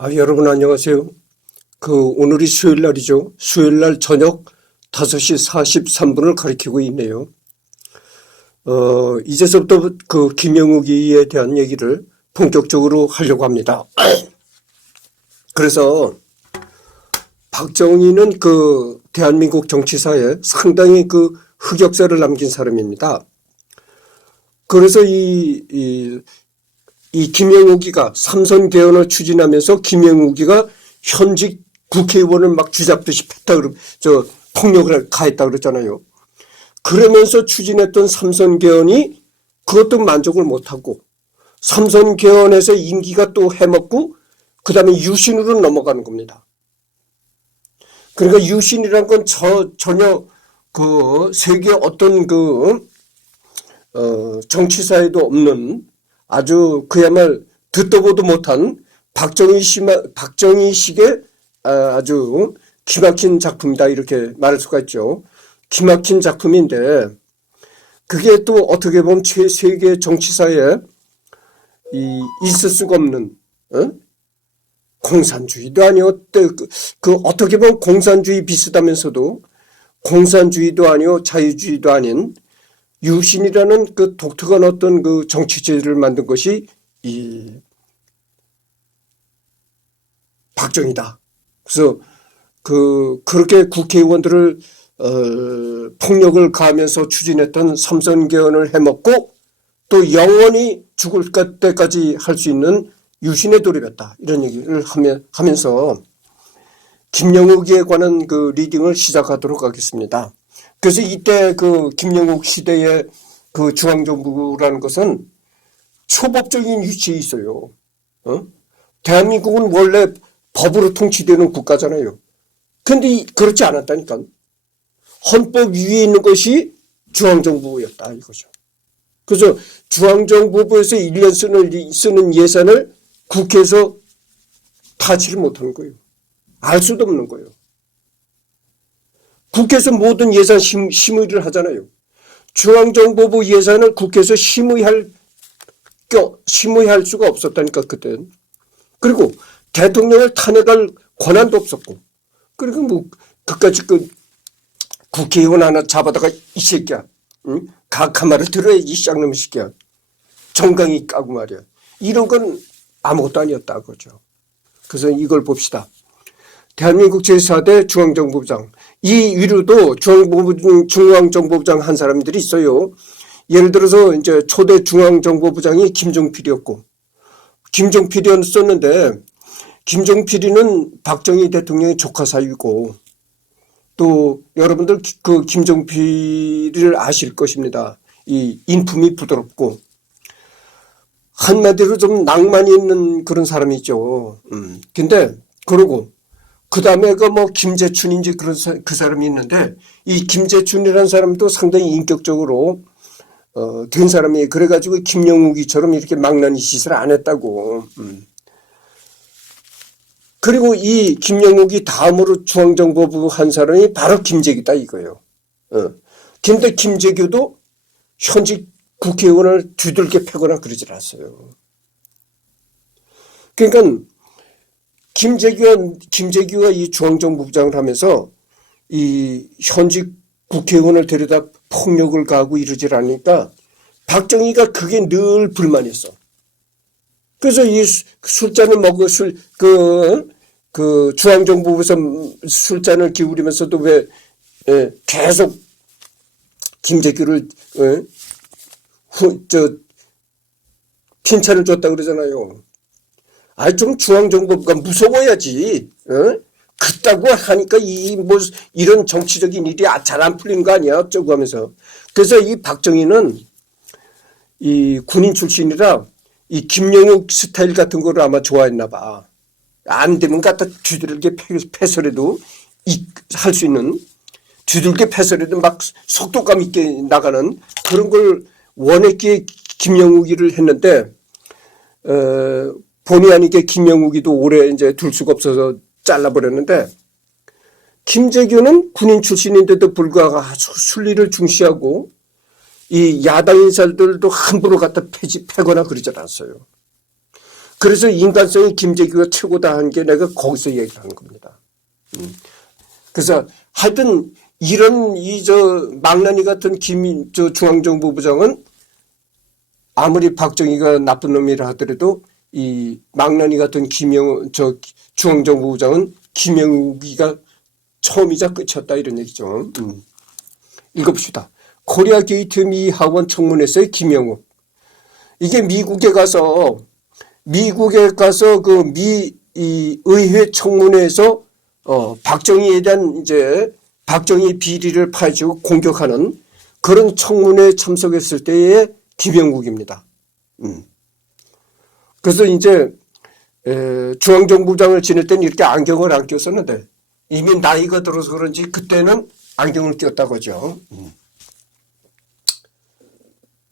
여러분 안녕하세요. 오늘이 수요일 날이죠. 수요일 날 저녁 5시 43분을 가리키고 있네요. 이제서부터 김영욱이에 대한 얘기를 본격적으로 하려고 합니다. 그래서 박정희는 대한민국 정치사에 상당히 흑역사를 남긴 사람입니다. 그래서 이 김영욱이가 삼선 개헌을 추진하면서 김영욱이가 현직 국회의원을 막 쥐잡듯이 폭력을 가했다 그랬잖아요. 그러면서 추진했던 삼선 개헌이 그것도 만족을 못하고 삼선 개헌에서 임기가 또 해먹고 그 다음에 유신으로 넘어가는 겁니다. 그러니까 유신이란 건 전혀 세계 어떤 정치사에도 없는 아주 그야말로 듣도 보도 못한 박정희식의 아주 기막힌 작품이다 이렇게 말할 수가 있죠. 기막힌 작품인데 그게 또 어떻게 보면 세계 정치사에 있을 수가 없는 공산주의도 아니고 어떻게 보면 공산주의 비슷하면서도 공산주의도 아니고 자유주의도 아닌 유신이라는 독특한 어떤 정치제를 만든 것이 이 박정희다. 그래서 그렇게 국회의원들을 폭력을 가하면서 추진했던 삼선 개헌을 해먹고 또 영원히 죽을 때까지 할 수 있는 유신에 돌입했다. 이런 얘기를 하면서 김영욱에 관한 리딩을 시작하도록 하겠습니다. 그래서 이때 김영욱 시대의 중앙정부라는 것은 초법적인 위치에 있어요. 대한민국은 원래 법으로 통치되는 국가잖아요. 그런데 그렇지 않았다니까. 헌법 위에 있는 것이 중앙정부였다 이거죠. 그래서 중앙정부에서 1년 쓰는 예산을 국회에서 타치를 못하는 거예요. 알 수도 없는 거예요. 국회에서 모든 예산 심의를 하잖아요. 중앙정보부 예산을 국회에서 심의할 수가 없었다니까 그때는. 그리고 대통령을 탄핵할 권한도 없었고. 그리고 그까지 국회의원 하나 잡아다가 이 새끼야. 응? 가마를 들어야지 이 쌍놈의 새끼야. 정강이 까고 말이야. 이런 건 아무것도 아니었다 그거죠. 그래서 이걸 봅시다. 대한민국 제4대 중앙정보부장. 이 위로도 중앙정보부장 한 사람들이 있어요. 예를 들어서 이제 초대 중앙정보부장이 김종필이었고, 김종필이었었는데, 김종필이는 박정희 대통령의 조카 사위고, 또 여러분들 김종필을 아실 것입니다. 이 인품이 부드럽고, 한마디로 좀 낭만이 있는 그런 사람이죠. 근데, 그러고, 그 다음에 김재춘인지 그 사람이 있는데, 이 김재춘이라는 사람도 상당히 인격적으로, 된 사람이, 그래가지고 김영욱이처럼 이렇게 망나니 짓을 안 했다고. 그리고 이 김영욱이 다음으로 중앙정보부 한 사람이 바로 김재규다 이거예요. 근데 김재규도 현직 국회의원을 두들겨 패거나 그러질 않았어요. 그러니까, 김재규가 이 중앙정보부장을 하면서 이 현직 국회의원을 데려다 폭력을 가하고 이러질 않으니까 박정희가 그게 늘 불만이었어. 그래서 이 술잔을 먹고 중앙정보부에서 술잔을 기울이면서도 왜 계속 김재규를 핀찬을 줬다 그러잖아요. 좀 중앙정보부가 무서워야지. 그따고 하니까 이런 정치적인 일이 잘 안 풀리는 거 아니야? 어쩌고 하면서. 그래서 이 박정희는 이 군인 출신이라 이 김영욱 스타일 같은 거를 아마 좋아했나 봐. 안 되면 갖다 뒤들게 패서라도 할 수 있는, 뒤들게 패서라도 막 속도감 있게 나가는 그런 걸 원했기에 김영욱이를 했는데, 본의 아니게 김영욱이도 오래 이제 둘 수가 없어서 잘라버렸는데, 김재규는 군인 출신인데도 불구하고 아주 순리를 중시하고 이 야당 인사들도 함부로 갖다 패거나 그러지 않았어요. 그래서 인간성이 김재규가 최고다 한 게 내가 거기서 얘기를 하는 겁니다. 그래서 하여튼 이런 망나니 같은 중앙정부 부장은 아무리 박정희가 나쁜 놈이라 하더라도 이 망나니 같은 중앙정부 부장은 김영욱이가 처음이자 끝이었다 이런 얘기죠. 읽어봅시다. 코리아 게이트 미 하원 청문회에서의 김영욱. 이게 미국에 가서 그 이 의회 청문회에서 박정희에 대한 박정희 비리를 파헤치고 공격하는 그런 청문회에 참석했을 때의 김영욱입니다. 그래서 중앙정부장을 지낼 때는 이렇게 안경을 안 꼈었는데 이미 나이가 들어서 그런지 그때는 안경을 꼈다고 하죠.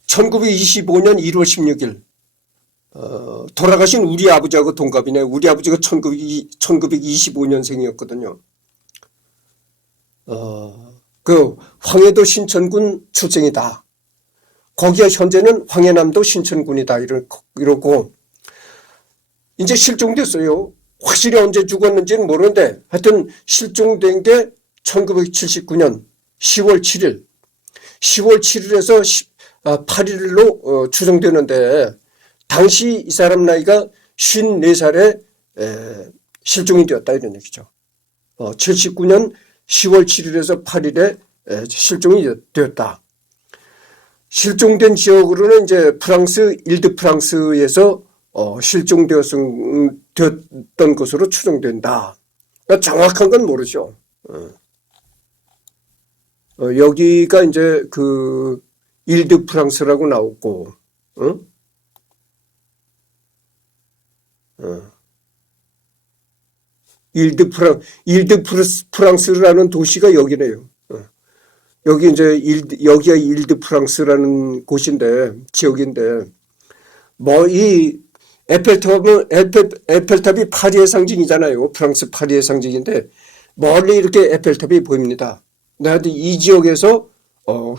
1925년 1월 16일 돌아가신 우리 아버지하고 동갑이네. 우리 아버지가 1925년생이었거든요. 그 황해도 신천군 출생이다. 거기에 현재는 황해남도 신천군이다. 이러고 이제 실종됐어요. 확실히 언제 죽었는지는 모르는데 하여튼 실종된 게 1979년 10월 7일. 10월 7일에서 8일로 추정되는데 당시 이 사람 나이가 54살에 실종이 되었다 이런 얘기죠. 79년 10월 7일에서 8일에 실종이 되었다. 실종된 지역으로는 이제 프랑스 일드 프랑스에서 실종되었던 것으로 추정된다. 그러니까 정확한 건 모르죠. 여기가 이제 그 일드 프랑스라고 나오고, 일드 프랑스라는 도시가 여기네요. 여기 이제 여기가 일드 프랑스라는 곳인데, 지역인데, 이 에펠탑이 파리의 상징이잖아요. 프랑스 파리의 상징인데, 멀리 이렇게 에펠탑이 보입니다. 하여튼 이 지역에서,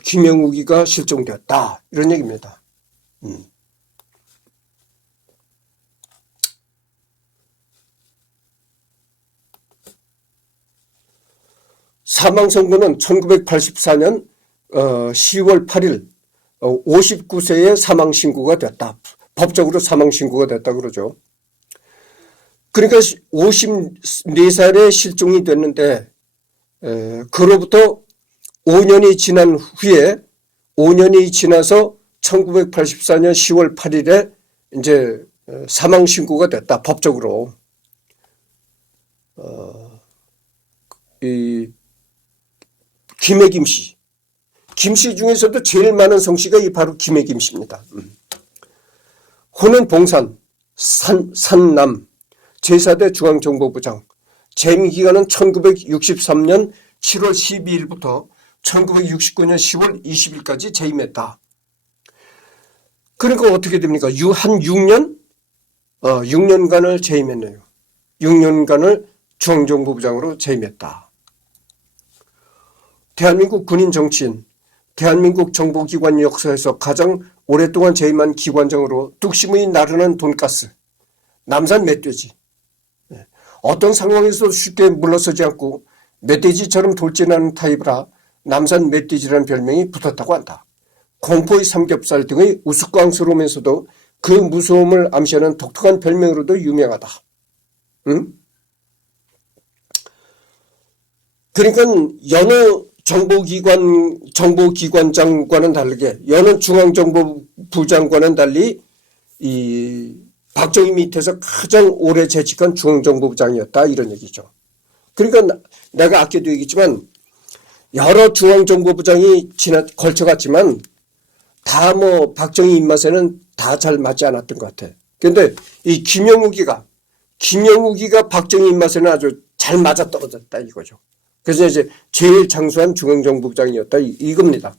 김영욱이가 실종되었다. 이런 얘기입니다. 사망 선고는 1984년 10월 8일 59세에 사망 신고가 됐다. 법적으로 사망 신고가 됐다 그러죠. 그러니까 54살에 실종이 됐는데 그로부터 5년이 지난 후에 5년이 지나서 1984년 10월 8일에 이제 사망 신고가 됐다. 법적으로. 이 김해 김씨. 김씨 중에서도 제일 많은 성씨가 바로 김해 김씨입니다. 호는 봉산, 산남, 제4대 중앙정보부장. 재임 기간은 1963년 7월 12일부터 1969년 10월 20일까지 재임했다. 그러니까 어떻게 됩니까? 한 6년? 6년간을 재임했네요. 6년간을 중앙정보부장으로 재임했다. 대한민국 군인 정치인, 대한민국 정보기관 역사에서 가장 오랫동안 재임한 기관장으로 뚝심의 나르는 돈가스, 남산 멧돼지. 어떤 상황에서 쉽게 물러서지 않고 멧돼지처럼 돌진하는 타입이라 남산 멧돼지라는 별명이 붙었다고 한다. 공포의 삼겹살 등의 우스꽝스러우면서도 그 무서움을 암시하는 독특한 별명으로도 유명하다. 응? 그러니까 여느 정보기관장과는 다르게 여느 중앙정보부장과는 달리 이 박정희 밑에서 가장 오래 재직한 중앙정보부장이었다 이런 얘기죠. 그러니까 내가 아까도 얘기했지만 여러 중앙정보부장이 걸쳐갔지만 다 박정희 입맛에는 다 잘 맞지 않았던 것 같아. 그런데 이 김영욱이가 박정희 입맛에는 아주 잘 맞아떨어졌다 이거죠. 그래서 이제 제일 장수한 중앙정보부장이었다 이겁니다.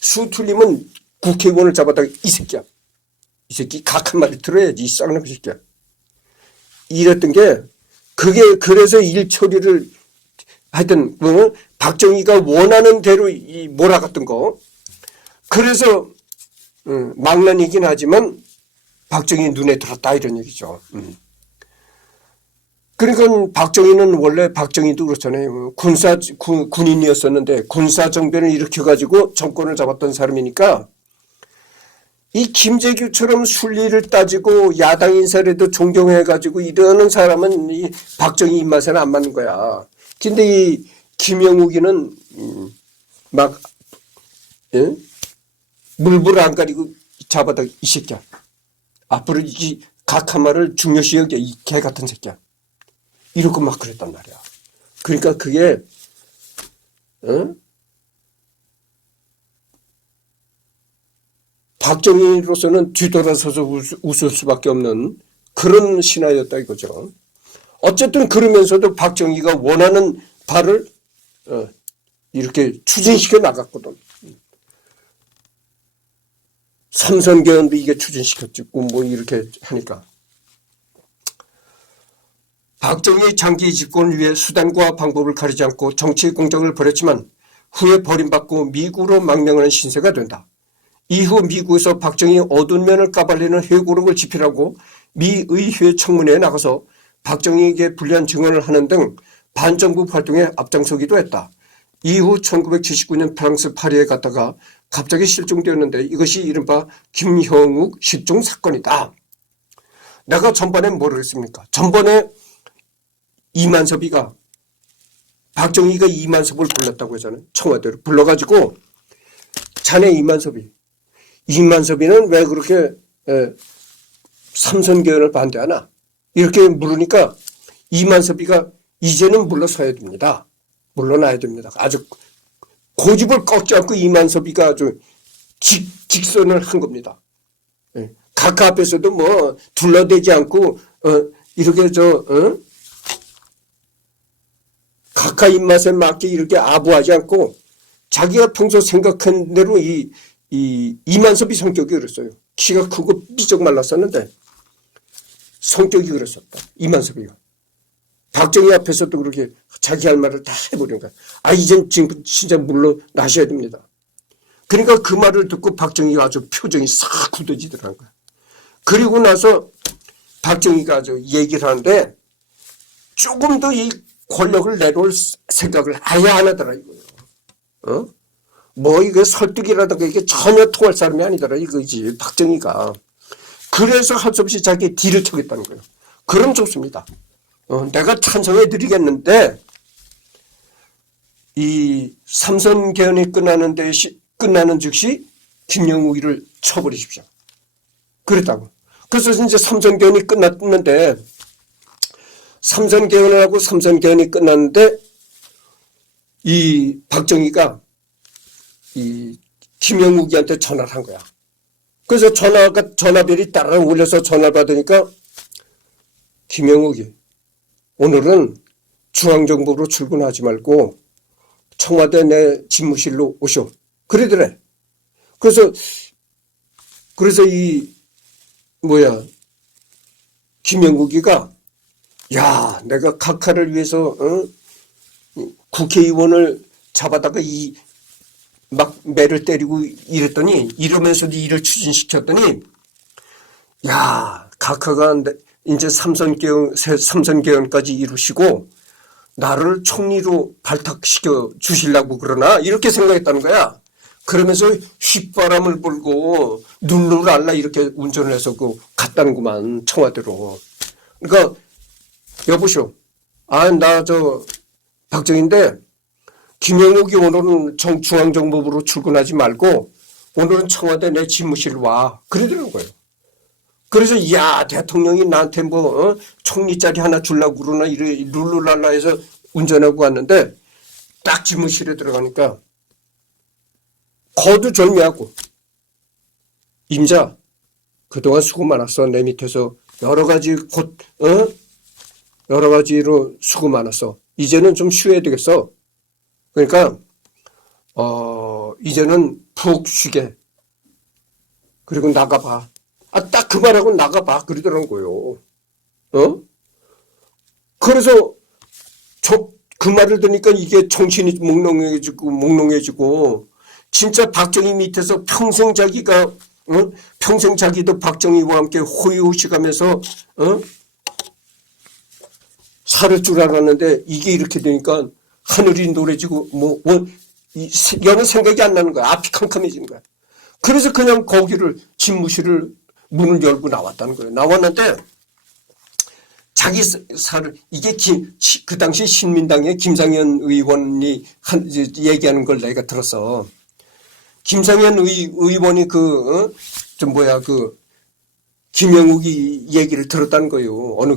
수 틀리면 국회의원을 잡아다가 이 새끼야. 이 새끼 각 한 마디 들어야지 이 쌍놈 새끼야. 이랬던 게 그래서 일 처리를 하여튼 박정희가 원하는 대로 몰아갔던 거. 그래서 망난이긴 하지만 박정희 눈에 들었다 이런 얘기죠. 그러니까 박정희는 원래 박정희도 그렇잖아요. 군인이었었는데 군사정변을 일으켜가지고 정권을 잡았던 사람이니까 이 김재규처럼 순리를 따지고 야당 인사라도 존경해가지고 이러는 사람은 이 박정희 입맛에는 안 맞는 거야. 근데 이 김영욱이는 막 예? 물불 안 가리고 잡아다 이 새끼야. 앞으로 이 각하마를 중요시 여겨 이 개 같은 새끼야. 이러고 막 그랬단 말이야. 그러니까 그게 박정희로서는 뒤돌아서서 웃을 수밖에 없는 그런 신하였다 이거죠. 어쨌든 그러면서도 박정희가 원하는 바를 이렇게 추진시켜 나갔거든. 삼선개헌도 이게 추진시켰고 뭐 이렇게 하니까. 박정희의 장기 집권을 위해 수단과 방법을 가리지 않고 정치 공작을 벌였지만 후에 버림받고 미국으로 망명하는 신세가 된다. 이후 미국에서 박정희의 어두운 면을 까발리는 회고록을 집필하고 미 의회 청문회에 나가서 박정희에게 불리한 증언을 하는 등 반정부 활동에 앞장서기도 했다. 이후 1979년 프랑스 파리에 갔다가 갑자기 실종되었는데 이것이 이른바 김형욱 실종 사건이다. 내가 전번에 뭐를 했습니까? 전번에 이만섭이가 박정희가 이만섭을 불렀다고 하잖아요. 청와대로 불러가지고 자네 이만섭이는 왜 그렇게 삼선개헌을 반대하나? 이렇게 물으니까 이만섭이가 이제는 물러서야 됩니다. 물러나야 됩니다. 아주 고집을 꺾지 않고 이만섭이가 아주 직선을 한 겁니다. 각하 앞에서도 뭐 둘러대지 않고 이렇게 각하 입맛에 맞게 이렇게 아부하지 않고 자기가 평소 생각한 대로 이만섭이 성격이 그랬어요. 키가 크고 삐쩍 말랐었는데 성격이 그랬었다. 이만섭이가. 박정희 앞에서도 그렇게 자기 할 말을 다 해버린 거야. 이젠 지금 진짜 물러나셔야 됩니다. 그러니까 그 말을 듣고 박정희가 아주 표정이 싹 굳어지더라는 거야. 그리고 나서 박정희가 아주 얘기를 하는데 조금 더 이 권력을 내려올 생각을 아예 안 하더라 이거요. 뭐 이거 설득이라든가 이게 전혀 통할 사람이 아니더라 이거지 박정희가. 그래서 할 수 없이 자기 뒤를 쳐겠다는 거예요. 그럼 좋습니다. 내가 찬성해 드리겠는데 이 삼선개헌이 끝나는 즉시 김영욱이를 쳐버리십시오. 그랬다고. 그래서 이제 삼선개헌이 끝났는데 삼선개헌을 하고 삼선개헌이 끝났는데 이 박정희가 이 김영욱이한테 전화를 한 거야. 그래서 전화벨이 따라 울려서 전화를 받으니까 김영욱이 오늘은 중앙정부로 출근하지 말고 청와대 내 집무실로 오쇼. 그러더래. 그래서 김영욱이가 야, 내가 각하를 위해서 국회의원을 잡아다가 막 매를 때리고 이러면서도 일을 추진시켰더니 야, 각하가 이제 삼선개헌까지 이루시고 나를 총리로 발탁시켜 주시려고 그러나 이렇게 생각했다는 거야. 그러면서 휘바람을 불고 눈물알라 이렇게 운전을 해서 갔다는구만 청와대로. 그러니까 여보시오. 나 박정희인데 김영욱이 오늘은 중앙정보부로 출근하지 말고 오늘은 청와대 내 집무실 와. 그러더라는 거예요. 그래서 야 대통령이 나한테 총리 자리 하나 주려고 그러나 이래 룰루랄라 해서 운전하고 왔는데 딱 집무실에 들어가니까 거두절미하고 임자 그동안 수고 많았어. 내 밑에서 여러 가지로 수고 많았어. 이제는 좀 쉬어야 되겠어. 그러니까 이제는 푹 쉬게. 그리고 나가봐. 딱 그 말하고 나가봐. 그러더라는 거예요. 그래서 그 말을 들으니까 이게 정신이 몽롱해지고 진짜 박정희 밑에서 평생 자기가 평생 자기도 박정희와 함께 호의호식하면서 살 줄 알았는데 이게 이렇게 되니까 하늘이 노래지고 여는 생각이 안 나는 거야. 앞이 캄캄해진 거야. 그래서 그냥 거기를 집무실을 문을 열고 나왔다는 거예요. 나왔는데 자기 살을 이게 그 당시 신민당의 김상현 의원이 얘기하는 걸 내가 들었어. 김상현 의원이 김영욱이 얘기를 들었다는 거예요. 어느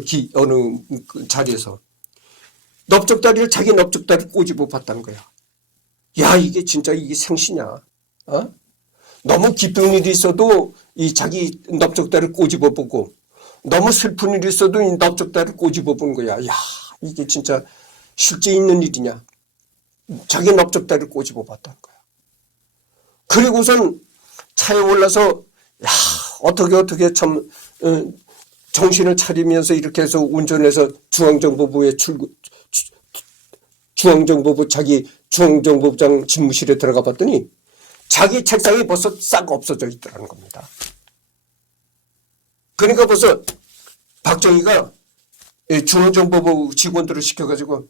그 자리에서. 넓적다리를 자기 넓적다리를 꼬집어 봤다는 거야. 야, 이게 진짜 이게 생시냐? 너무 기쁜 일이 있어도 이 자기 넓적다리를 꼬집어 보고 너무 슬픈 일이 있어도 이 넓적다리를 꼬집어 보는 거야. 야, 이게 진짜 실제 있는 일이냐? 자기 넓적다리를 꼬집어 봤다는 거야. 그리고선 차에 올라서 야, 어떻게 참 정신을 차리면서 이렇게 해서 운전해서 자기 중앙정보부장 집무실에 들어가 봤더니 자기 책상이 벌써 싹 없어져 있더라는 겁니다. 그러니까 벌써 박정희가 중앙정보부 직원들을 시켜가지고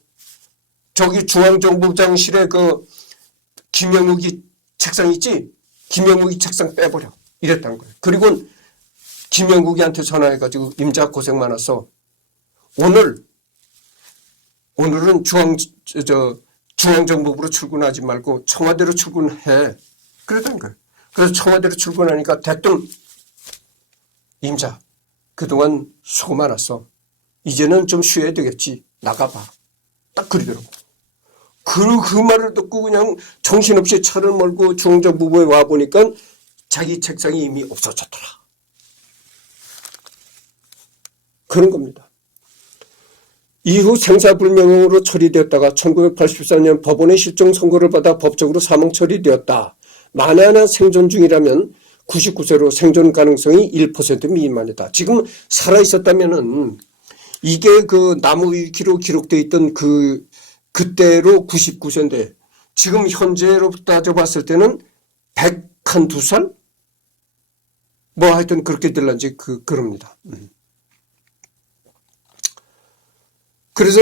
저기 중앙정보부장실에 그 김영욱이 책상 있지? 김영욱이 책상 빼버려. 이랬다는 거예요. 그리고 김영욱이한테 전화해가지고 임자 고생 많았어. 오늘은 중앙정보부로 출근하지 말고 청와대로 출근해. 그러던 거예요. 그래서 청와대로 출근하니까 대뜸 임자 그동안 수고 많았어. 이제는 좀 쉬어야 되겠지. 나가봐. 딱 그러더라고. 그 말을 듣고 그냥 정신없이 차를 몰고 중앙정보부에 와보니까 자기 책상이 이미 없어졌더라. 그런 겁니다. 이후 생사불명으로 처리되었다가 1984년 법원의 실종 선고를 받아 법적으로 사망 처리되었다. 만에 하나 생존 중이라면 99세로 생존 가능성이 1% 미만이다. 지금 살아있었다면은 이게 그 나무위키로 기록되어 있던 그때로 99세인데 지금 현재로 따져봤을 때는 102살? 뭐 하여튼 그렇게 될런지 그럽니다. 그래서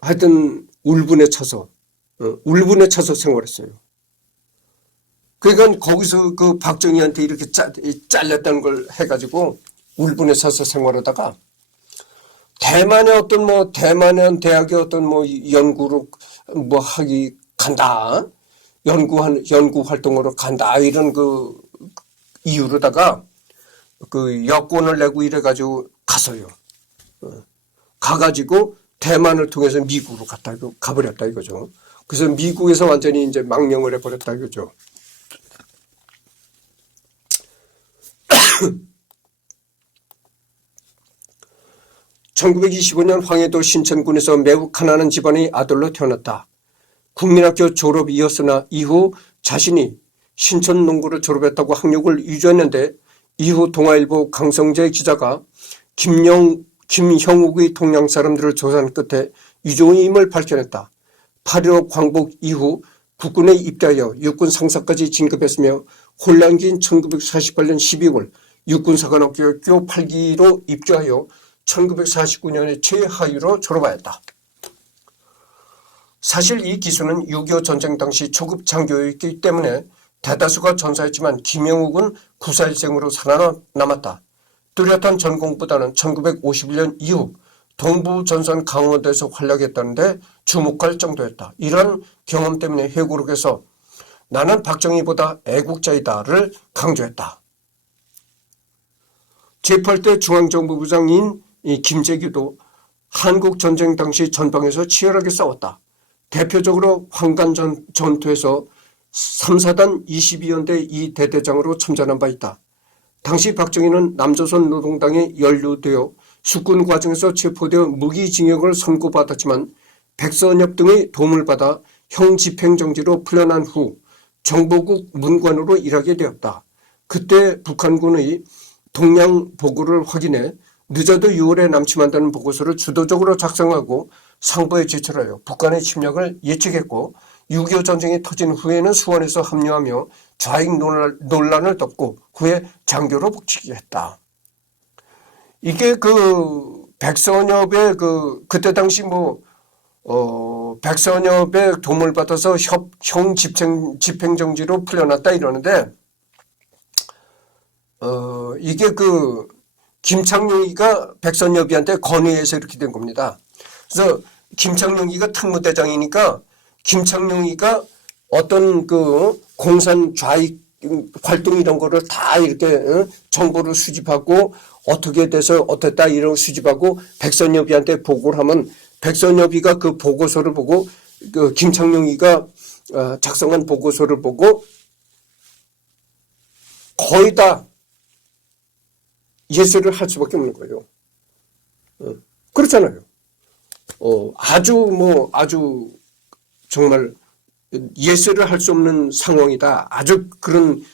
하여튼 울분에 차서 생활했어요. 그러니까 거기서 그 박정희한테 이렇게 잘렸다는 걸 해가지고 울분에 차서 생활하다가 대만의 대학의 연구로 하기 간다. 연구 활동으로 간다. 이런 이유로다가 여권을 내고 이래가지고 갔어요. 가가지고 대만을 통해서 미국으로 가버렸다 이거죠. 그래서 미국에서 완전히 이제 망명을 해버렸다 이거죠. (1925년) 황해도 신천군에서 매우 가난한 집안의 아들로 태어났다. 국민학교 졸업이었으나 이후 자신이 신천농고를 졸업했다고 학력을 위조했는데 이후 동아일보 강성재 기자가 김형욱의 동양 사람들을 조사한 끝에 위조임을 밝혀냈다. 8.15 광복 이후 국군에 입대하여 육군 상사까지 진급했으며 혼란기인 1948년 12월 육군사관학교 8기로 입교하여 1949년에 최하위로 졸업하였다. 사실 이 기수는 6.25 전쟁 당시 초급 장교였기 때문에 대다수가 전사했지만 김영욱은 9.41생으로 살아남았다. 뚜렷한 전공보다는 1951년 이후 동부전선 강원도에서 활약했다는데 주목할 정도였다. 이런 경험 때문에 회고록에서 나는 박정희보다 애국자이다를 강조했다. 제8대 중앙정보부장인 김재규도 한국전쟁 당시 전방에서 치열하게 싸웠다. 대표적으로 황간 전투에서 3사단 22연대 2대대장으로 참전한 바 있다. 당시 박정희는 남조선 노동당에 연루되어 숙군 과정에서 체포되어 무기징역을 선고받았지만 백선엽 등의 도움을 받아 형집행정지로 풀려난 후 정보국 문관으로 일하게 되었다. 그때 북한군의 동양 보고를 확인해 늦어도 6월에 남침한다는 보고서를 주도적으로 작성하고 상부에 제출하여 북한의 침략을 예측했고 6.25 전쟁이 터진 후에는 수원에서 합류하며 좌익 논란을 덮고 후에 장교로 복직했다. 이게 백선엽의 그때 당시 백선엽의 도움을 받아서 형 집행정지로 풀려났다 이러는데, 이게 김창룡이가 백선엽이한테 건의해서 이렇게 된 겁니다. 그래서 김창룡이가 특무대장이니까 김창룡이가 어떤 공산 좌익 활동 이런 거를 다 이렇게 정보를 수집하고 어떻게 돼서 어땠다 이런 걸 수집하고 백선엽이한테 보고를 하면 백선엽이가 그 보고서를 보고 김창룡이가 작성한 보고서를 보고 거의 다 예술을 할 수밖에 없는 거예요. 그렇잖아요. 아주 정말 예술을 할 수 없는 상황이다. 아주 그런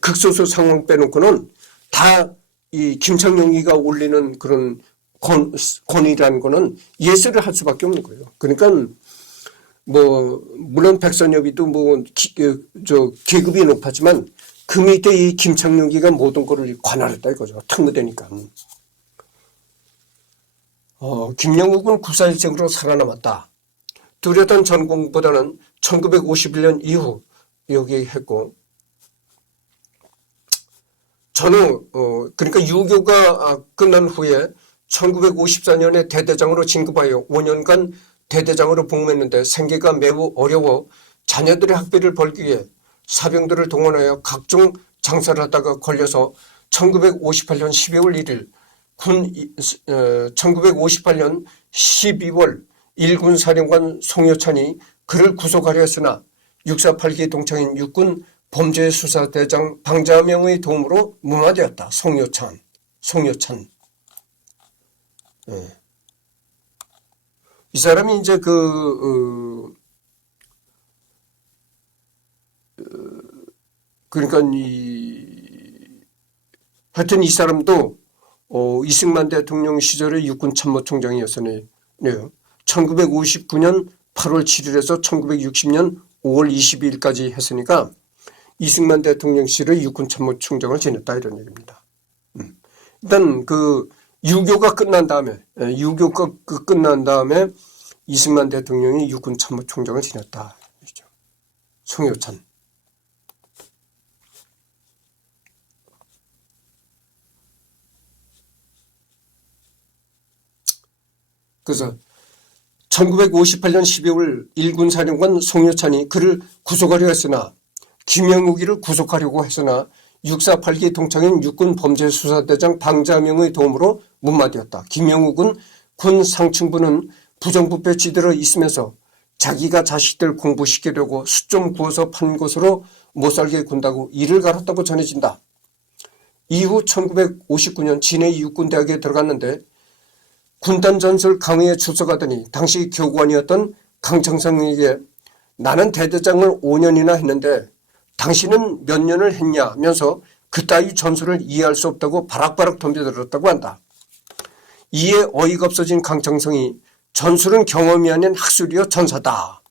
극소수 상황 빼놓고는 다 이 김창룡이가 올리는 그런 권위라는 거는 예술을 할 수밖에 없는 거예요. 그러니까 물론 백선엽이도 계급이 높았지만 그 밑에 이 김창룡이가 모든 거를 관할했다 이거죠. 특무대니까. 김영욱은 구사일생으로 살아남았다. 뚜렷한 전공보다는 1951년 이후 여기 했고, 전후 그러니까 유교가 끝난 후에 1954년에 대대장으로 진급하여 5년간 대대장으로 복무했는데 생계가 매우 어려워 자녀들의 학비를 벌기 위해 사병들을 동원하여 각종 장사를 하다가 걸려서 1958년 12월 1일 1958년 12월 일군 사령관 송효찬이 그를 구속하려 했으나 648기 동창인 육군 범죄수사대장 방자명의 도움으로 무마되었다. 송효찬. 이 사람이 이제 그러니까 하여튼 이 사람도 이승만 대통령 시절의 육군 참모총장이었으네요. 1959년 8월 7일에서 1960년 5월 22일까지 했으니까 이승만 대통령 시절의 육군 참모총장을 지냈다 이런 얘기입니다. 일단 유교가 끝난 다음에 이승만 대통령이 육군 참모총장을 지냈다. 송효찬. 그래서 1958년 12월 일군 사령관 송효찬이 그를 구속하려 했으나 김영욱이를 구속하려고 했으나 648기 동창인 육군 범죄수사대장 방자명의 도움으로 무마되었다. 김영욱은 군 상층부는 부정부패 쥐들어 있으면서 자기가 자식들 공부시키려고 숯 좀 구워서 판 것으로 못살게 군다고 이를 갈았다고 전해진다. 이후 1959년 진해 육군대학에 들어갔는데 군단 전술 강의에 출석하더니 당시 교관이었던 강청성에게 나는 대대장을 5년이나 했는데 당신은 몇 년을 했냐면서 그따위 전술을 이해할 수 없다고 바락바락 덤벼들었다고 한다. 이에 어이가 없어진 강청성이 전술은 경험이 아닌 학술이요 전사다.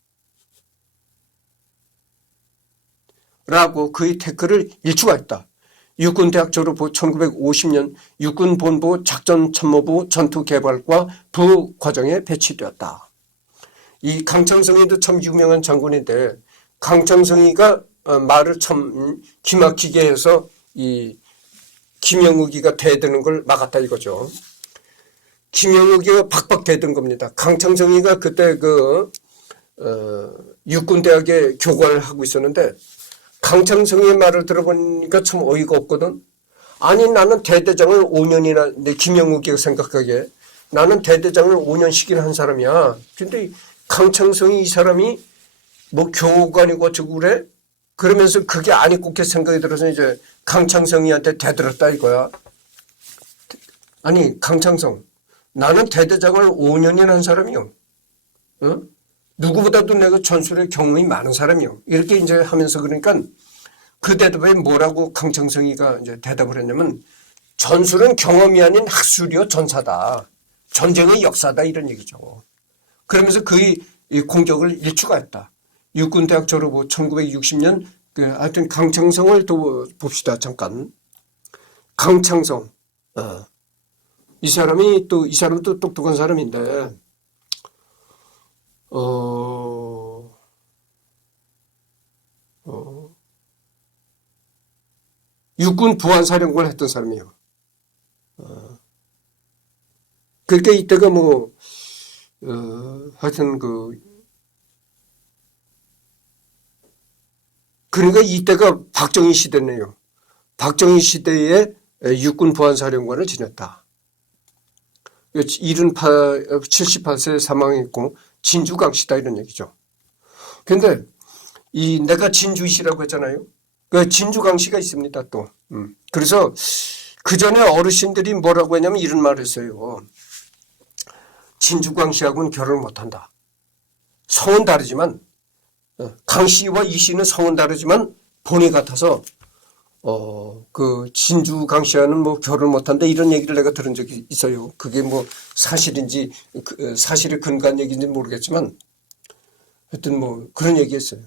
라고 그의 태클을 일축하였다. 육군대학 졸업 후 1950년 육군본부 작전참모부 전투개발과 부과정에 배치되었다. 이 강청성이도 참 유명한 장군인데 강청성이가 말을 참 기막히게 해서 이 김영욱이가 대드는 걸 막았다 이거죠. 김영욱이가 박박 대든 겁니다. 강청성이가 그때 육군대학에 교관을 하고 있었는데 강청성의 말을 들어보니까 참 어이가 없거든. 아니 나는 대대장을 5년이나 내 김영욱이가 생각하기에 나는 대대장을 5년씩이나 한 사람이야. 근데 강청성이 이 사람이 교관이고 어쩌고 그래? 그러면서 그게 아니고 생각이 들어서 이제 강창성이한테 대들었다 이거야. 아니 강창성 나는 대대장을 5년이나 한 사람이요. 누구보다도 내가 전술의 경험이 많은 사람이요. 이렇게 이제 하면서 그러니까 그 대답에 뭐라고 강청성이가 이제 대답을 했냐면 전술은 경험이 아닌 학술이요 전사다. 전쟁의 역사다 이런 얘기죠. 그러면서 그의 공격을 일축하였다. 육군대학 졸업 후 1960년 하여튼 강창성을 또 봅시다. 잠깐. 강창성. 이 사람도 똑똑한 사람인데, 육군 부안사령관을 했던 사람이에요. 그러니까 이때가 하여튼 그러니까 이때가 박정희 시대네요. 박정희 시대에 육군 부안사령관을 지냈다. 78세 사망했고 진주강씨다 이런 얘기죠. 근데 내가 진주시라고 했잖아요. 그 진주강씨가 있습니다 또. 그래서 그 전에 어르신들이 뭐라고 했냐면 이런 말을 했어요. 진주강씨하고는 결혼을 못한다. 성은 다르지만 강씨와 이씨는 성은 다르지만 본이 같아서 그 진주 강씨와는 뭐 결혼 못한다 이런 얘기를 내가 들은 적이 있어요. 그게 뭐 사실인지 사실에 근거한 얘기인지 모르겠지만 하여튼 뭐 그런 얘기했어요.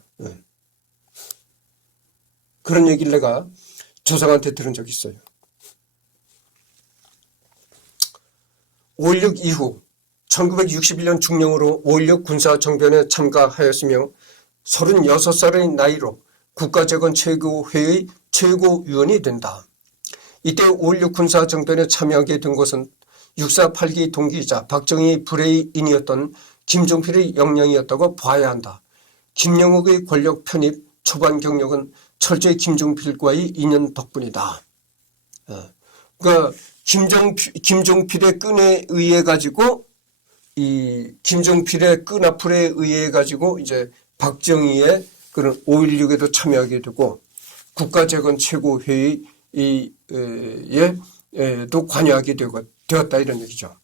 그런 얘기를 내가 조상한테 들은 적이 있어요. 5.16 이후 1961년 중령으로 5.16 군사정변에 참가하였으며 36살의 나이로 국가재건 최고회의 최고위원이 된다. 이때 5.16 군사정변에 참여하게 된 것은 6.48기 동기이자 박정희 불의인이었던 김종필의 역량이었다고 봐야 한다. 김영욱의 권력 편입 초반 경력은 철저히 김종필과의 인연 덕분이다. 그러니까 김종필의 끈에 의해 가지고 이 김종필의 끈앞풀에 의해 가지고 이제 박정희의 그런 5.16에도 참여하게 되고 국가재건 최고회의에도 관여하게 되었다 이런 얘기죠.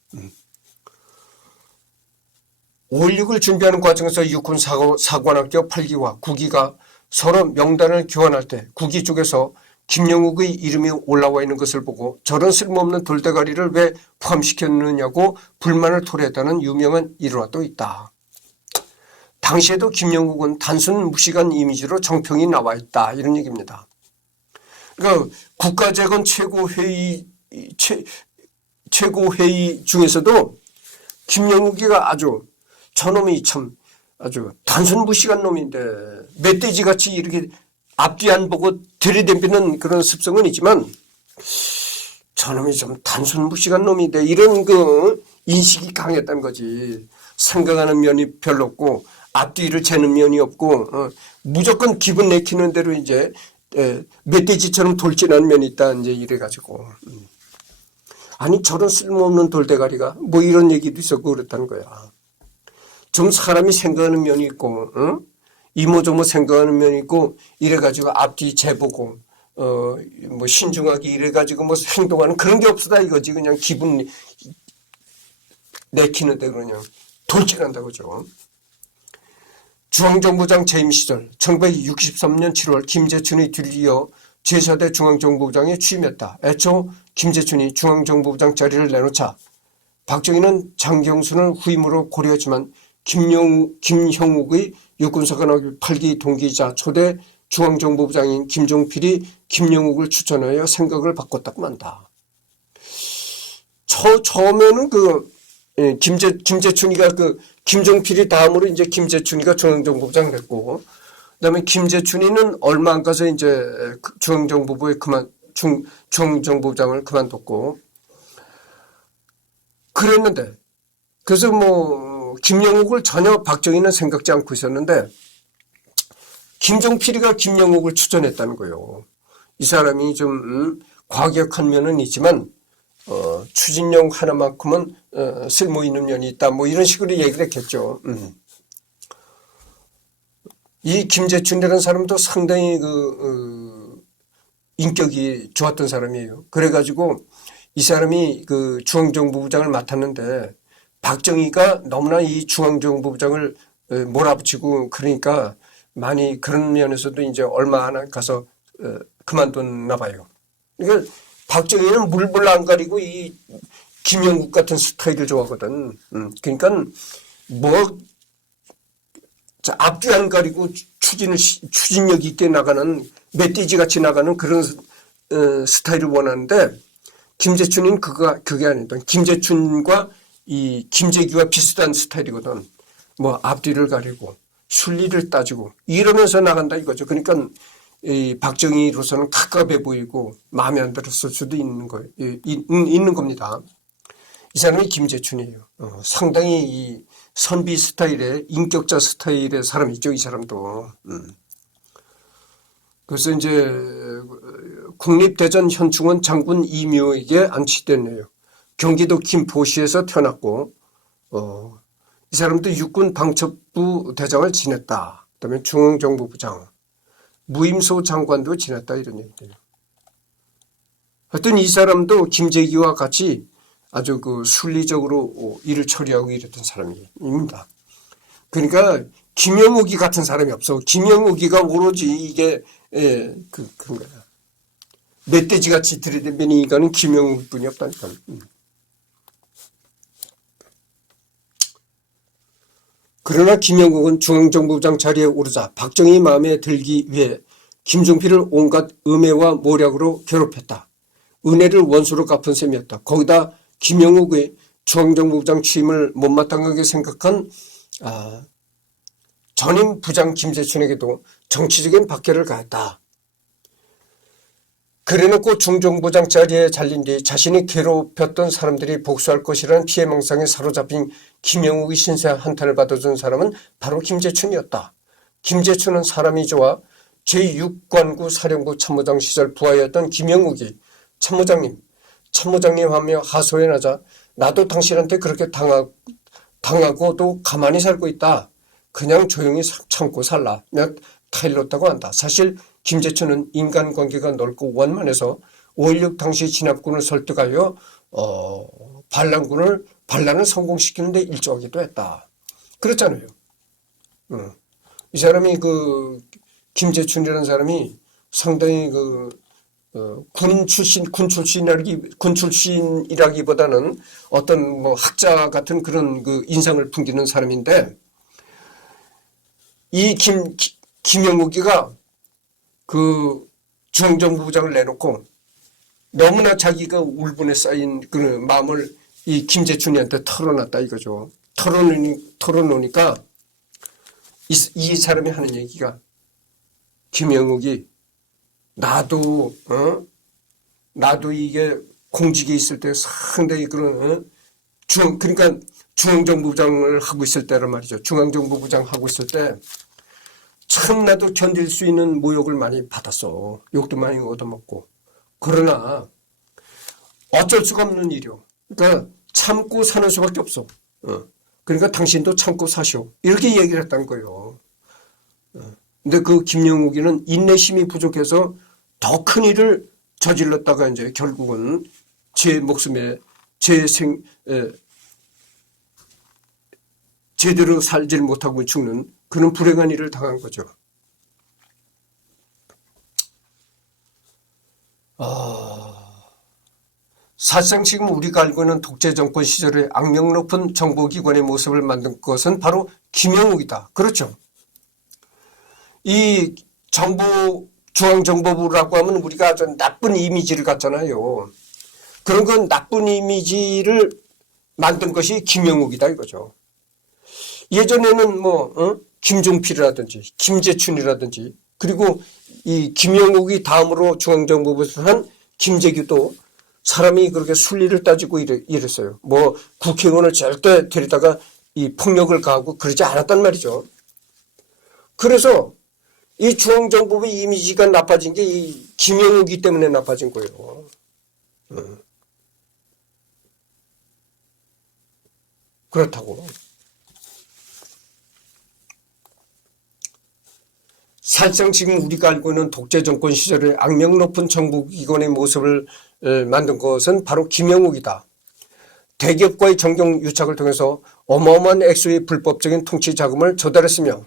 5.16을 준비하는 과정에서 육군 사관학교 8기와 9기가 서로 명단을 교환할 때 9기 쪽에서 김영욱의 이름이 올라와 있는 것을 보고 저런 쓸모없는 돌대가리를 왜 포함시켰느냐고 불만을 토로했다는 유명한 일화도 있다. 당시에도 김영욱은 단순 무식한 이미지로 정평이 나와 있다 이런 얘기입니다. 그러니까 국가재건 최고회의 중에서도 김영욱이가 저놈이 참 아주 단순 무식한 놈인데 멧돼지같이 이렇게 앞뒤 안 보고 들이댐비는 그런 습성은 있지만 저놈이 좀 단순 무식한 놈인데 이런 인식이 강했다는 거지. 생각하는 면이 별로 없고 앞뒤를 재는 면이 없고 무조건 기분 내키는 대로 이제 멧돼지처럼 돌진하는 면이 있다 이제 이래가지고 아니 저런 쓸모없는 돌대가리가 뭐 이런 얘기도 있었고 그렇다는 거야. 좀 사람이 생각하는 면이 있고 이모저모 생각하는 면이 있고 이래가지고 앞뒤 재보고 뭐 신중하게 이래가지고 뭐 행동하는 그런 게 없다 이거지. 그냥 기분 내키는 대로 그냥 돌진한다 그죠. 중앙정보부장 재임 시절 1963년 7월 김재춘이 뒤이어 제4대 중앙정보부장에 취임했다. 애초 김재춘이 중앙정보부장 자리를 내놓자 박정희는 장경순을 후임으로 고려했지만 김형욱의 육군사관학교 8기 동기이자 초대 중앙정보부장인 김종필이 김영욱을 추천하여 생각을 바꿨다고 한다. 처음에는 김재춘이가 김종필이 다음으로 이제 김재춘이가 중앙정보부장을 했고, 그다음에 김재춘이는 얼마 안 가서 이제 중앙정보부장을 그만뒀고, 그랬는데, 그래서 김영욱을 전혀 박정희는 생각지 않고 있었는데, 김종필이가 김영욱을 추천했다는 거예요. 이 사람이 좀 과격한 면은 있지만, 추진력 하나만큼은 쓸모 있는 면이 있다. 뭐 이런 식으로 얘기를 했겠죠. 이 김재춘이라는 사람도 상당히 인격이 좋았던 사람이에요. 그래가지고 이 사람이 중앙정보부장을 맡았는데 박정희가 너무나 이 중앙정보부장을 몰아붙이고 그러니까 많이 그런 면에서도 이제 얼마 안 가서 그만뒀나 봐요. 그러니까 박정희는 물불 안 가리고 이 김영국 같은 스타일을 좋아하거든. 그러니까 자, 앞뒤 안 가리고 추진력 있게 나가는 멧돼지 같이 나가는 그런 스타일을 원하는데 김재춘은 그게 아니다. 김재춘과 이 김재규와 비슷한 스타일이거든. 뭐 앞뒤를 가리고 순리를 따지고 이러면서 나간다 이거죠. 그러니까 이 박정희로서는 갑갑해 보이고 마음에 안 들었을 수도 있는 거예요. 있는 겁니다. 이 사람이 김재춘이에요. 상당히 이 선비 스타일의 인격자 스타일의 사람이죠. 이 사람도. 그래서 이제 국립대전 현충원 장군 이묘에게 안치됐네요. 경기도 김포시에서 태어났고 이 사람도 육군 방첩부 대장을 지냈다. 그다음에 중앙정보부장, 무임소 장관도 지냈다 이런 얘기들이에요. 하여튼 이 사람도 김재기와 같이 아주 그 순리적으로 일을 처리하고 이랬던 사람입니다. 그러니까 김영욱이 같은 사람이 없어. 김영욱이가 오로지 이게 그런 거야. 멧돼지같이 들이대니까는 김영욱뿐이 없다니까. 그러나 김영욱은 중앙정보부장 자리에 오르자 박정희 마음에 들기 위해 김종필을 온갖 음해와 모략으로 괴롭혔다. 은혜를 원수로 갚은 셈이었다. 거기다 김영욱의 중앙정보부장 취임을 못마땅하게 생각한 전임 부장 김재춘에게도 정치적인 박해를 가했다. 그래놓고 중정부장 자리에 잘린 뒤 자신이 괴롭혔던 사람들이 복수할 것이라는 피해망상에 사로잡힌 김영욱의 신세 한탄을 받아준 사람은 바로 김재춘이었다. 김재춘은 사람이 좋아 제6관구 사령부 참모장 시절 부하였던 김영욱이 참모장님 하며 하소연에 나자 나도 당신한테 그렇게 당하고도 가만히 살고 있다. 그냥 조용히 참고 살라. 내가 타일렀다고 한다. 사실 김재춘은 인간관계가 넓고 원만해서 5.16 당시 진압군을 설득하여 반란을 성공시키는 데 일조하기도 했다. 그렇잖아요. 이 사람이 김재춘이라는 사람이 상당히 군 출신이라기보다는 어떤 뭐 학자 같은 그런 인상을 풍기는 사람인데 이 김영욱이가 중앙정보부장을 내놓고 너무나 자기가 울분에 쌓인 그 마음을 이 김재춘이한테 털어놨다 이거죠. 털어놓으니까 이 사람이 하는 얘기가 김영욱이 나도 이게 공직에 있을 때 상당히 그러니까 중앙정보부장을 하고 있을 때란 말이죠. 중앙정보부장 하고 있을 때 참 나도 견딜 수 있는 모욕을 많이 받았어. 욕도 많이 얻어먹고. 그러나 어쩔 수가 없는 일이요. 그러니까 참고 사는 수밖에 없어. 그러니까 당신도 참고 사시오. 이렇게 얘기를 했다는 거예요. 근데 김영욱이는 인내심이 부족해서 더 큰 일을 저질렀다가 이제 결국은 제 목숨에 제대로 살질 못하고 죽는 그런 불행한 일을 당한 거죠. 사실상 지금 우리가 알고 있는 독재 정권 시절의 악명 높은 정보기관의 모습을 만든 것은 바로 김영욱이다. 그렇죠. 이 중앙정보부라고 하면 우리가 아주 나쁜 이미지를 갖잖아요. 그런 건 나쁜 이미지를 만든 것이 김영욱이다 이거죠. 예전에는 김종필이라든지 김재춘이라든지 그리고 이 김영욱이 다음으로 중앙정보부에서 한 김재규도 사람이 그렇게 순리를 따지고 이랬어요. 국회의원을 절대 데리다가 이 폭력을 가하고 그러지 않았단 말이죠. 그래서 이 중앙정보부 이미지가 나빠진 게 이 김영욱이 때문에 나빠진 거예요. 그렇다고. 사실상 지금 우리가 알고 있는 독재 정권 시절의 악명 높은 정보기관의 모습을 만든 것은 바로 김영욱이다. 대기업과의 정경 유착을 통해서 어마어마한 액수의 불법적인 통치 자금을 조달했으며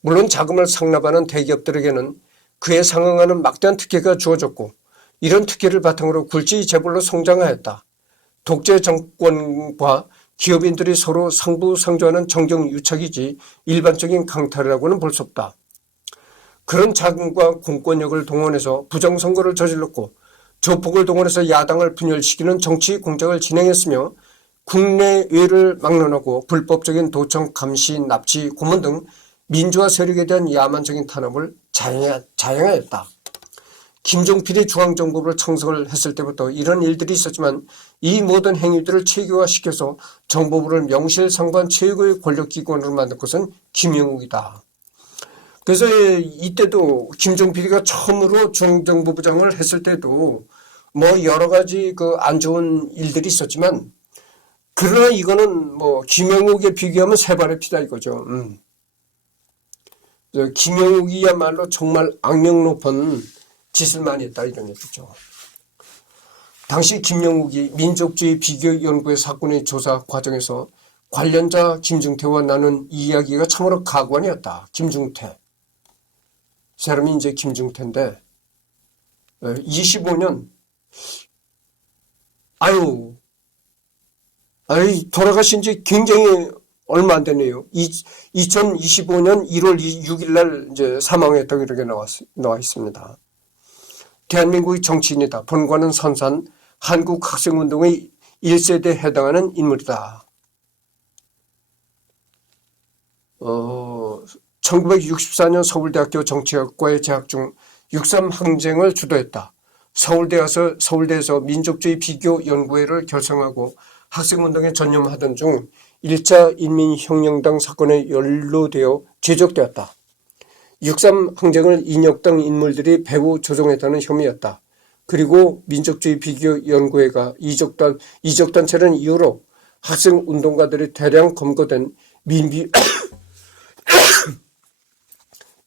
물론 자금을 상납하는 대기업들에게는 그에 상응하는 막대한 특혜가 주어졌고 이런 특혜를 바탕으로 굴지 재벌로 성장하였다. 독재 정권과 기업인들이 서로 상부상조하는 정경유착이지 일반적인 강탈이라고는 볼 수 없다. 그런 자금과 공권력을 동원해서 부정선거를 저질렀고 조폭을 동원해서 야당을 분열시키는 정치 공작을 진행했으며 국내외를 막론하고 불법적인 도청, 감시, 납치, 고문 등 민주화 세력에 대한 야만적인 탄압을 자행하였다. 김종필이 중앙정보부를 창설을 했을 때부터 이런 일들이 있었지만 이 모든 행위들을 체계화시켜서 정보부를 명실상부한 최고의 권력기관으로 만든 것은 김영욱이다. 그래서 이때도 김종필이가 처음으로 중앙정보부장을 했을 때도 뭐 여러 가지 그 안 좋은 일들이 있었지만 그러나 이거는 뭐 김영욱에 비교하면 세 발의 피다 이거죠. 김영욱이야말로 정말 악명 높은 짓을 많이 했다 이런 얘기죠. 당시 김영욱이 민족주의 비교 연구의 사건의 조사 과정에서 관련자 김중태와 나눈 이야기가 참으로 가관이었다. 김중태. 사람이 이제 김중태인데 25년 돌아가신 지 굉장히 얼마 안 됐네요. 2025년 1월 6일 날 이제 사망했다고 이렇게 나와 있습니다. 대한민국의 정치인이다. 본관은 선산 한국학생운동의 1세대에 해당하는 인물이다. 1964년 서울대학교 정치학과에 재학 중 6.3 항쟁을 주도했다. 서울대에서 민족주의 비교 연구회를 결성하고 학생운동에 전념하던 중 1차 인민혁명당 사건에 연루되어 제적되었다. 6.3 항쟁을 인혁당 인물들이 배후 조종했다는 혐의였다. 그리고 민족주의 비교 연구회가 이적단체라는 이유로 학생운동가들이 대량 검거된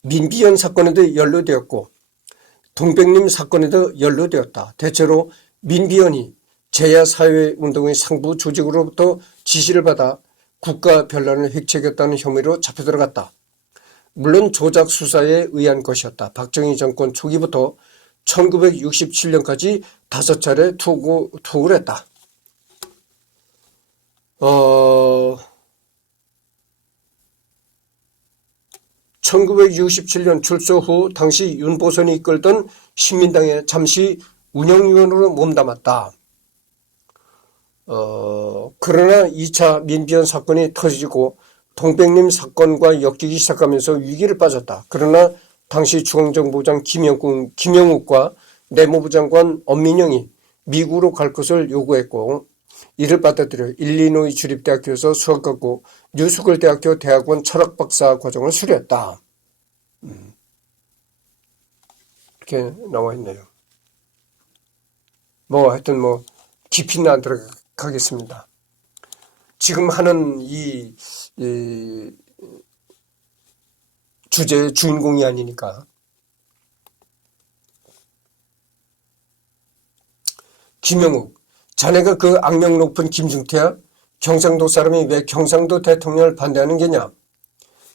민비연 사건에도 연루되었고 동백림 사건에도 연루되었다. 대체로 민비연이 제야사회운동의 상부 조직으로부터 지시를 받아 국가 변란을 획책했다는 혐의로 잡혀들어갔다. 물론 조작 수사에 의한 것이었다. 박정희 정권 초기부터 1967년까지 5차례 투옥을 했다. 1967년 출소 후 당시 윤보선이 이끌던 신민당에 잠시 운영위원으로 몸담았다. 그러나 2차 민비연 사건이 터지고 동백림 사건과 엮이기 시작하면서 위기를 빠졌다. 그러나 당시 중앙정보부장 김영욱과 내무부 장관 엄민영이 미국으로 갈 것을 요구했고 이를 받아들여 일리노이 주립대학교에서 수학하고 뉴스쿨대학교 대학원 철학박사 과정을 수료했다. 이렇게 나와 있네요. 하여튼 깊이는 안 들어가겠습니다. 지금 하는 이 주제의 주인공이 아니니까. 김영욱, 자네가 그 악명 높은 김중태야? 경상도 사람이 왜 경상도 대통령을 반대하는 게냐?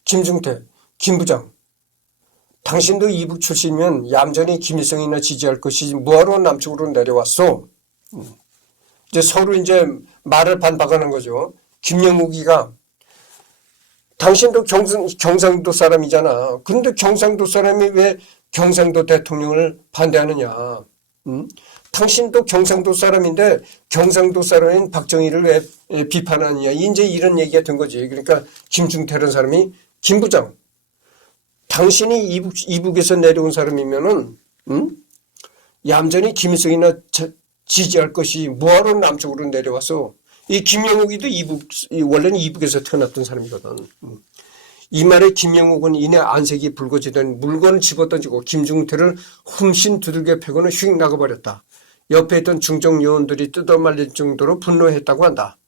김중태, 김부장, 당신도 이북 출신이면 얌전히 김일성이나 지지할 것이지 뭐하러 남쪽으로 내려왔어? 이제 서로 이제 말을 반박하는 거죠. 김영욱이가 당신도 경상도 사람이잖아. 근데 경상도 사람이 왜 경상도 대통령을 반대하느냐? 당신도 경상도 사람인데 경상도 사람인 박정희를 왜 비판하느냐? 이제 이런 얘기가 된 거지. 그러니까 김중태라는 사람이 김부장. 당신이 이북에서 내려온 사람이면은 얌전히 김일성이나 지지할 것이 뭐하러 남쪽으로 내려와서 이 김영욱이도 원래는 이북에서 태어났던 사람이거든. 이 말에 김영욱은 이내 안색이 붉어지던 물건을 집어던지고 김중태를 훔신 두들겨 패고는 휙 나가버렸다. 옆에 있던 중정 요원들이 뜯어말릴 정도로 분노했다고 한다.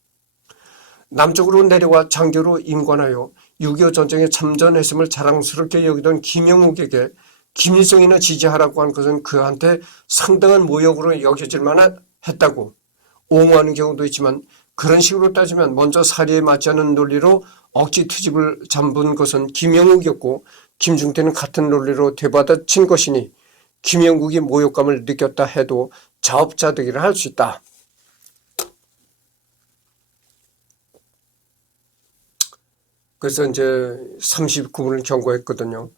남쪽으로 내려와 장교로 임관하여 6.25 전쟁에 참전했음을 자랑스럽게 여기던 김영욱에게 김일성이나 지지하라고 한 것은 그한테 상당한 모욕으로 여겨질 만했다고 옹호하는 경우도 있지만 그런 식으로 따지면 먼저 사리에 맞지 않은 논리로 억지 트집을 잡은 것은 김영욱이었고 김중태는 같은 논리로 되받아친 것이니 김영욱이 모욕감을 느꼈다 해도 자업자득이라 할 수 있다. 그래서 이제 39분을 경고했거든요.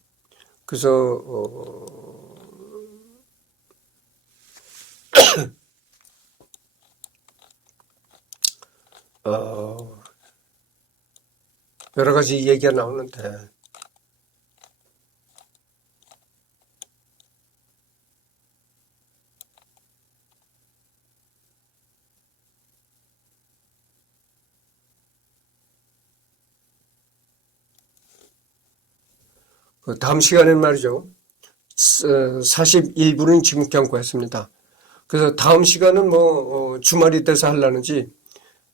그래서 여러 가지 얘기가 나오는데 그 다음 시간엔 말이죠. 41분은 지금 경고했습니다. 그래서 다음 시간은 뭐 주말이 돼서 하려는지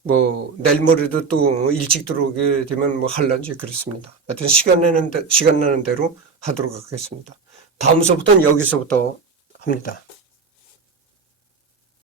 뭐 내일 모레도 또 일찍 들어오게 되면 뭐 할런지 그렇습니다. 하여튼 시간 나는 대로 하도록 하겠습니다. 다음 수부터는 여기서부터 합니다.